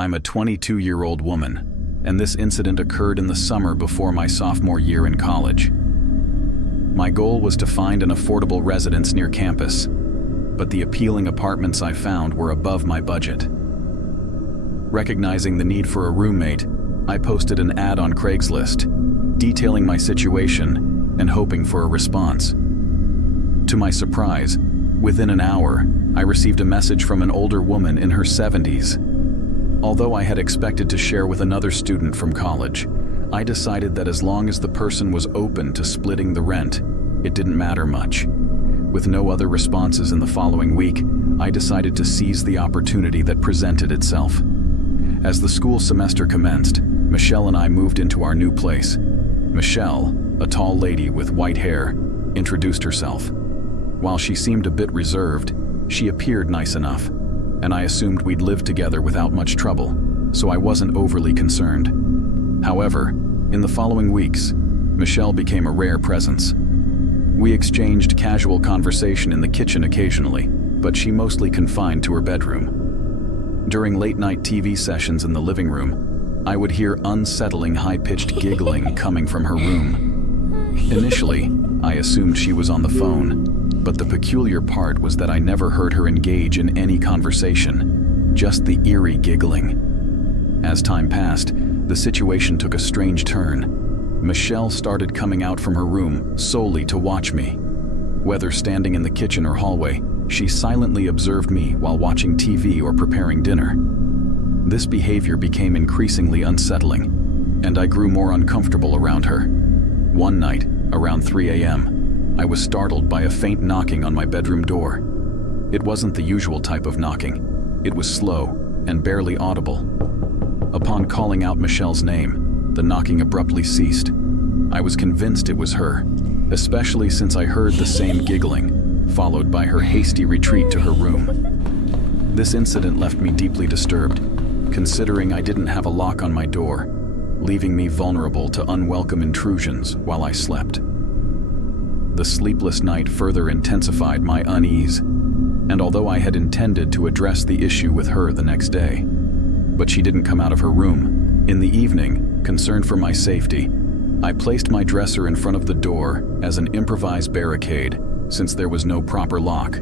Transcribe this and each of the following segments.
I'm a 22-year-old woman, and this incident occurred in the summer before my sophomore year in college. My goal was to find an affordable residence near campus, but the appealing apartments I found were above my budget. Recognizing the need for a roommate, I posted an ad on Craigslist, detailing my situation and hoping for a response. To my surprise, within an hour, I received a message from an older woman in her 70s. Although I had expected to share with another student from college, I decided that as long as the person was open to splitting the rent, it didn't matter much. With no other responses in the following week, I decided to seize the opportunity that presented itself. As the school semester commenced, Michelle and I moved into our new place. Michelle, a tall lady with white hair, introduced herself. While she seemed a bit reserved, she appeared nice enough, and I assumed we'd live together without much trouble, so I wasn't overly concerned. However, in the following weeks, Michelle became a rare presence. We exchanged casual conversation in the kitchen occasionally, but she mostly confined to her bedroom. During late-night TV sessions in the living room, I would hear unsettling high-pitched giggling coming from her room. Initially, I assumed she was on the phone, but the peculiar part was that I never heard her engage in any conversation, just the eerie giggling. As time passed, the situation took a strange turn. Michelle started coming out from her room solely to watch me. Whether standing in the kitchen or hallway, she silently observed me while watching TV or preparing dinner. This behavior became increasingly unsettling, and I grew more uncomfortable around her. One night, around 3 a.m., I was startled by a faint knocking on my bedroom door. It wasn't the usual type of knocking. It was slow and barely audible. Upon calling out Michelle's name, the knocking abruptly ceased. I was convinced it was her, especially since I heard the same giggling, followed by her hasty retreat to her room. This incident left me deeply disturbed, considering I didn't have a lock on my door, leaving me vulnerable to unwelcome intrusions while I slept. The sleepless night further intensified my unease, and although I had intended to address the issue with her the next day, but she didn't come out of her room, in the evening, concerned for my safety, I placed my dresser in front of the door as an improvised barricade since there was no proper lock.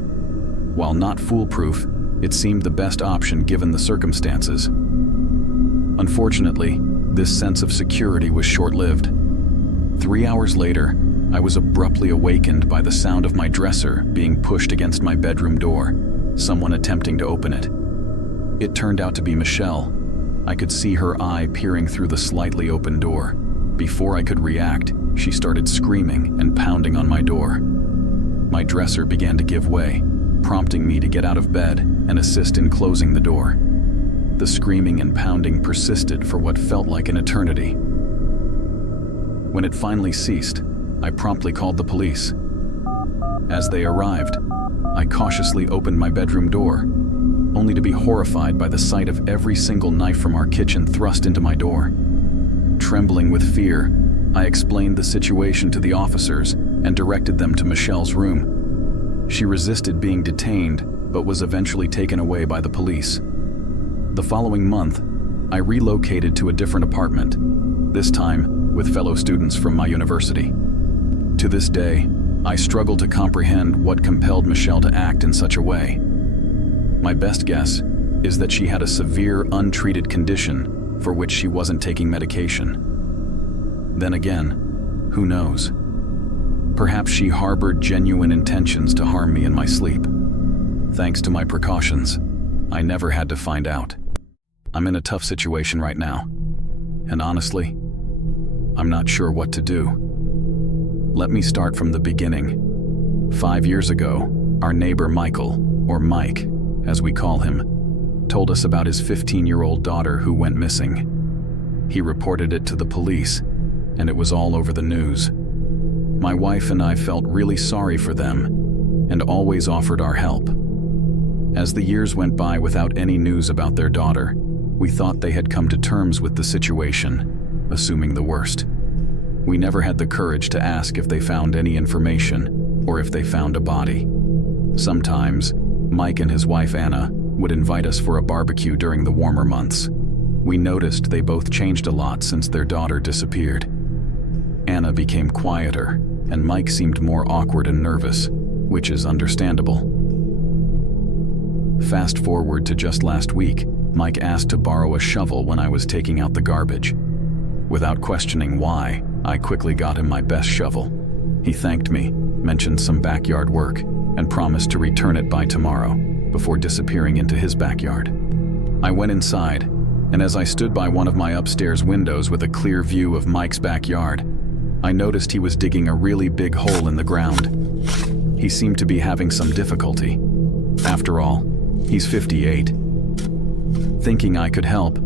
While not foolproof, it seemed the best option given the circumstances. Unfortunately, this sense of security was short-lived. 3 hours later, I was abruptly awakened by the sound of my dresser being pushed against my bedroom door, someone attempting to open it. It turned out to be Michelle. I could see her eye peering through the slightly open door. Before I could react, she started screaming and pounding on my door. My dresser began to give way, prompting me to get out of bed and assist in closing the door. The screaming and pounding persisted for what felt like an eternity. When it finally ceased, I promptly called the police. As they arrived, I cautiously opened my bedroom door, only to be horrified by the sight of every single knife from our kitchen thrust into my door. Trembling with fear, I explained the situation to the officers and directed them to Michelle's room. She resisted being detained, but was eventually taken away by the police. The following month, I relocated to a different apartment, this time with fellow students from my university. To this day, I struggle to comprehend what compelled Michelle to act in such a way. My best guess is that she had a severe, untreated condition for which she wasn't taking medication. Then again, who knows? Perhaps she harbored genuine intentions to harm me in my sleep. Thanks to my precautions, I never had to find out. I'm in a tough situation right now, and honestly, I'm not sure what to do. Let me start from the beginning. 5 years ago, our neighbor Michael, or Mike, as we call him, told us about his 15-year-old daughter who went missing. He reported it to the police, and it was all over the news. My wife and I felt really sorry for them, and always offered our help. As the years went by without any news about their daughter, we thought they had come to terms with the situation, assuming the worst. We never had the courage to ask if they found any information or if they found a body. Sometimes, Mike and his wife Anna would invite us for a barbecue during the warmer months. We noticed they both changed a lot since their daughter disappeared. Anna became quieter, and Mike seemed more awkward and nervous, which is understandable. Fast forward to just last week, Mike asked to borrow a shovel when I was taking out the garbage. Without questioning why, I quickly got him my best shovel. He thanked me, mentioned some backyard work, and promised to return it by tomorrow, before disappearing into his backyard. I went inside, and as I stood by one of my upstairs windows with a clear view of Mike's backyard, I noticed he was digging a really big hole in the ground. He seemed to be having some difficulty. After all, he's 58. Thinking I could help,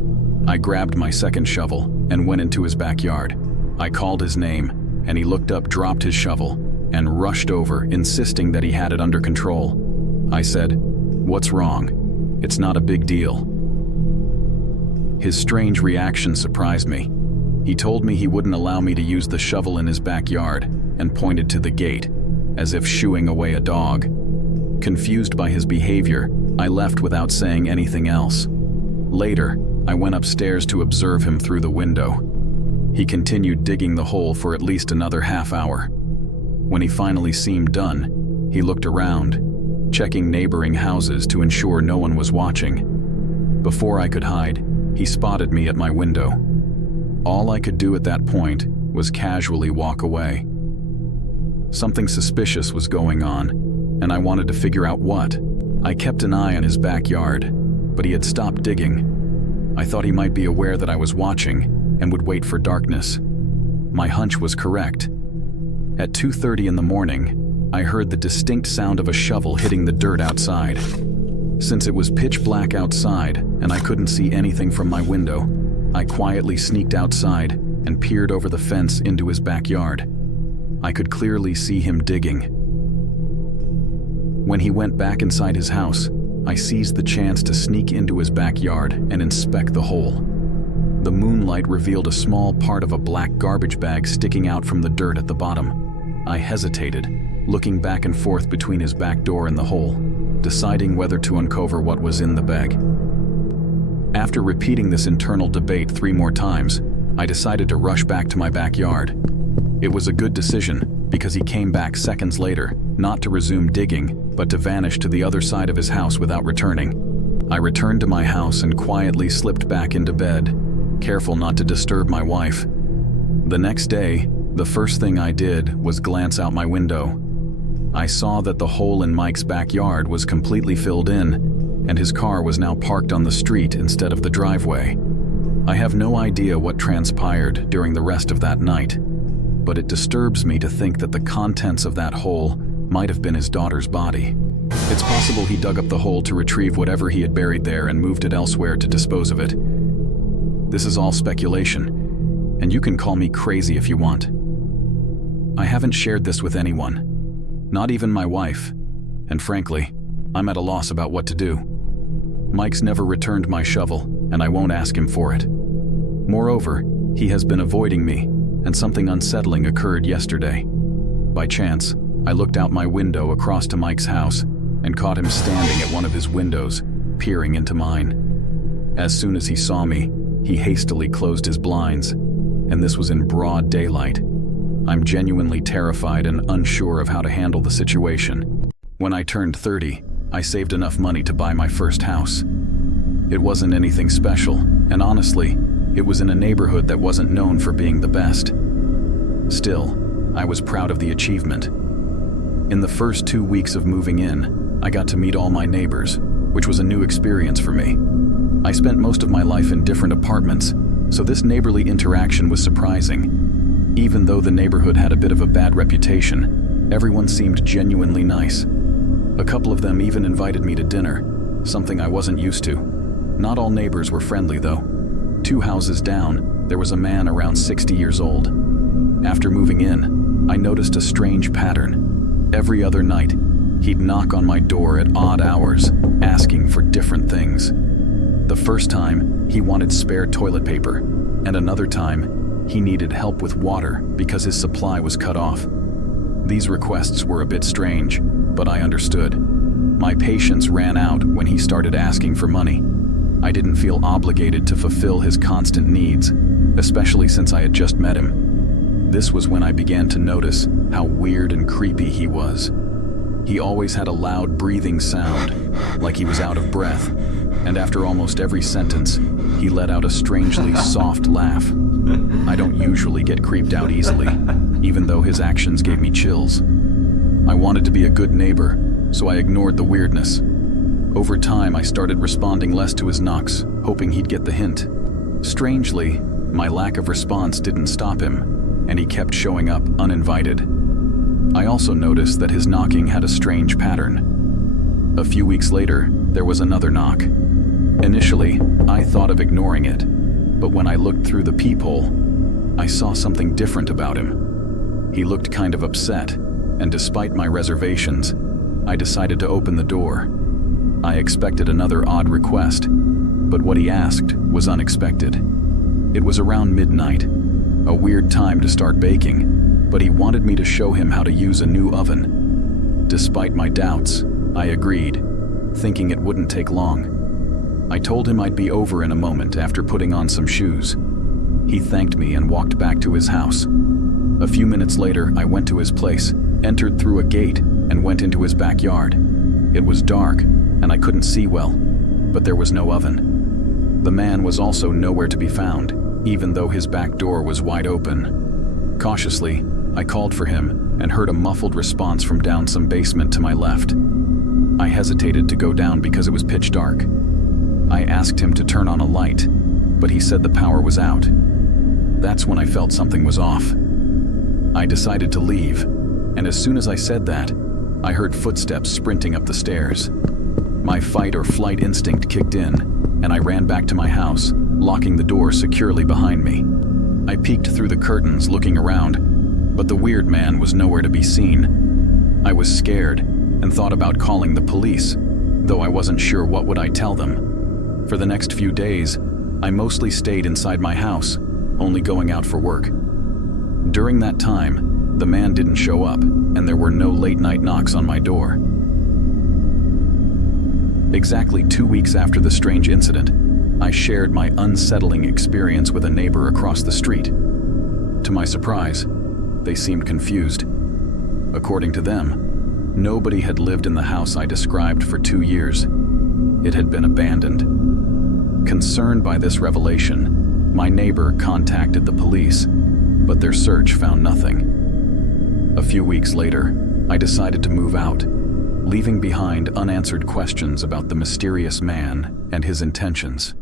I grabbed my second shovel and went into his backyard. I called his name, and he looked up, dropped his shovel, and rushed over, insisting that he had it under control. I said, "What's wrong? It's not a big deal." His strange reaction surprised me. He told me he wouldn't allow me to use the shovel in his backyard and pointed to the gate, as if shooing away a dog. Confused by his behavior, I left without saying anything else. Later, I went upstairs to observe him through the window. He continued digging the hole for at least another half hour. When he finally seemed done, he looked around, checking neighboring houses to ensure no one was watching. Before I could hide, he spotted me at my window. All I could do at that point was casually walk away. Something suspicious was going on, and I wanted to figure out what. I kept an eye on his backyard, but he had stopped digging. I thought he might be aware that I was watching and would wait for darkness. My hunch was correct. At 2:30 in the morning, I heard the distinct sound of a shovel hitting the dirt outside. Since it was pitch black outside and I couldn't see anything from my window, I quietly sneaked outside and peered over the fence into his backyard. I could clearly see him digging. When he went back inside his house, I seized the chance to sneak into his backyard and inspect the hole. The moonlight revealed a small part of a black garbage bag sticking out from the dirt at the bottom. I hesitated, looking back and forth between his back door and the hole, deciding whether to uncover what was in the bag. After repeating this internal debate 3 more times, I decided to rush back to my backyard. It was a good decision, because he came back seconds later, not to resume digging, but to vanish to the other side of his house without returning. I returned to my house and quietly slipped back into bed, careful not to disturb my wife. The next day, the first thing I did was glance out my window. I saw that the hole in Mike's backyard was completely filled in, and his car was now parked on the street instead of the driveway. I have no idea what transpired during the rest of that night, but it disturbs me to think that the contents of that hole might have been his daughter's body. It's possible he dug up the hole to retrieve whatever he had buried there and moved it elsewhere to dispose of it. This is all speculation, and you can call me crazy if you want. I haven't shared this with anyone, not even my wife, and frankly, I'm at a loss about what to do. Mike's never returned my shovel, and I won't ask him for it. Moreover, he has been avoiding me, and something unsettling occurred yesterday. By chance, I looked out my window across to Mike's house and caught him standing at one of his windows, peering into mine. As soon as he saw me, he hastily closed his blinds, and this was in broad daylight. I'm genuinely terrified and unsure of how to handle the situation. When I turned 30, I saved enough money to buy my first house. It wasn't anything special, and honestly, it was in a neighborhood that wasn't known for being the best. Still, I was proud of the achievement. In the first 2 weeks of moving in, I got to meet all my neighbors, which was a new experience for me. I spent most of my life in different apartments, so this neighborly interaction was surprising. Even though the neighborhood had a bit of a bad reputation, everyone seemed genuinely nice. A couple of them even invited me to dinner, something I wasn't used to. Not all neighbors were friendly though. 2 houses down, there was a man around 60 years old. After moving in, I noticed a strange pattern. Every other night, he'd knock on my door at odd hours, asking for different things. The first time, he wanted spare toilet paper, and another time, he needed help with water because his supply was cut off. These requests were a bit strange, but I understood. My patience ran out when he started asking for money. I didn't feel obligated to fulfill his constant needs, especially since I had just met him. This was when I began to notice how weird and creepy he was. He always had a loud breathing sound, like he was out of breath, and after almost every sentence, he let out a strangely soft laugh. I don't usually get creeped out easily, even though his actions gave me chills. I wanted to be a good neighbor, so I ignored the weirdness. Over time, I started responding less to his knocks, hoping he'd get the hint. Strangely, my lack of response didn't stop him, and he kept showing up uninvited. I also noticed that his knocking had a strange pattern. A few weeks later, there was another knock. Initially, I thought of ignoring it, but when I looked through the peephole, I saw something different about him. He looked kind of upset, and despite my reservations, I decided to open the door. I expected another odd request, but what he asked was unexpected. It was around midnight, a weird time to start baking, but he wanted me to show him how to use a new oven. Despite my doubts, I agreed, thinking it wouldn't take long. I told him I'd be over in a moment after putting on some shoes. He thanked me and walked back to his house. A few minutes later, I went to his place, entered through a gate, and went into his backyard. It was dark, and I couldn't see well, but there was no oven. The man was also nowhere to be found, even though his back door was wide open. Cautiously, I called for him and heard a muffled response from down some basement to my left. I hesitated to go down because it was pitch dark. I asked him to turn on a light, but he said the power was out. That's when I felt something was off. I decided to leave, and as soon as I said that, I heard footsteps sprinting up the stairs. My fight or flight instinct kicked in, and I ran back to my house, locking the door securely behind me. I peeked through the curtains, looking around, but the weird man was nowhere to be seen. I was scared and thought about calling the police, though I wasn't sure what would I tell them. For the next few days, I mostly stayed inside my house, only going out for work. During that time, the man didn't show up, and there were no late-night knocks on my door. Exactly 2 weeks after the strange incident, I shared my unsettling experience with a neighbor across the street. To my surprise, they seemed confused. According to them, nobody had lived in the house I described for 2 years. It had been abandoned. Concerned by this revelation, my neighbor contacted the police, but their search found nothing. A few weeks later, I decided to move out, leaving behind unanswered questions about the mysterious man and his intentions.